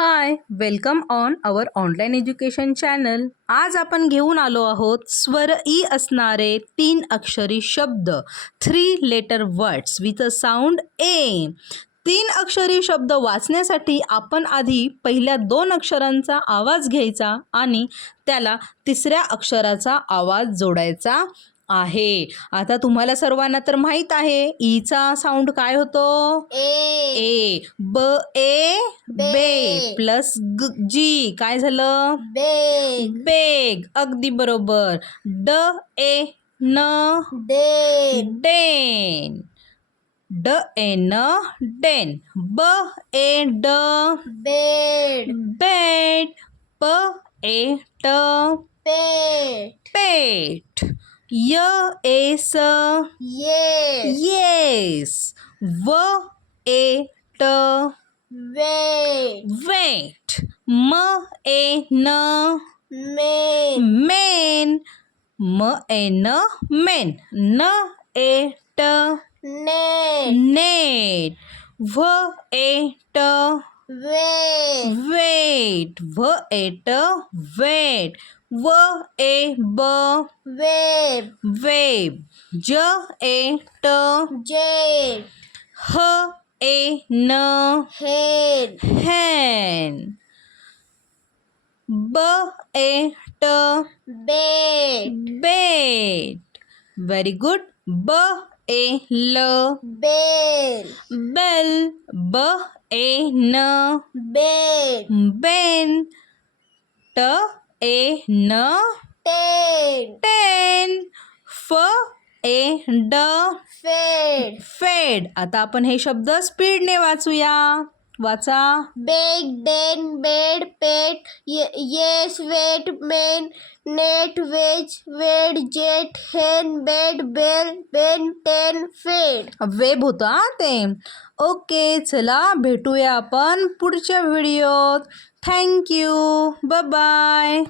High, welcome on our online education channel. आज आपण घेऊन आलो आहोत स्वर ई असणारे 3 अक्षरी शब्द, 3 letter words with a sound A. 3 अक्षरी शब्द वाचण्यासाठी आपण आधी पहिल्या 2 अक्षरांचा आवाज घ्यायचा आणि त्याला तिसऱ्या अक्षराचा आवाज जोडायचा आहे. आता तुम्हाला सर्वांना तर माहीत आहे ईचा साऊंड काय होतो? ए. ब ए बे प्लस जी काय झालं? बेग बेग. अगदी बरोबर. ड ए न डेन. ड ए न डेन. ब ए ड बेड बेड. प ए ट पेट पेट. य ए स ये येस. व ए ट वेट वेट. म ए न मेन मेन. म ए न मेन. न ए ट नेट नेट. व ए ट वेट वेट. व ए ट वेट. व ए ब वेब वेब. ज ए ट जेट ह ए न हेड hen. ब ए ट बेट बेट. Very good. ब ए ल बेल बेल. ब ए न बेट बेन. ट ए न टेन टेन. फ ए ड फेड फेड. आता आपण हे शब्द स्पीडने वाचूया. वाचा. Beg den bed pet yes wet men net wedge wed jet hen bed bell Ben ten fed. Web होतं हा ते. ओके, चला भेटूया आपण पुढच्या व्हिडिओत. थँक्यू. Bye bye.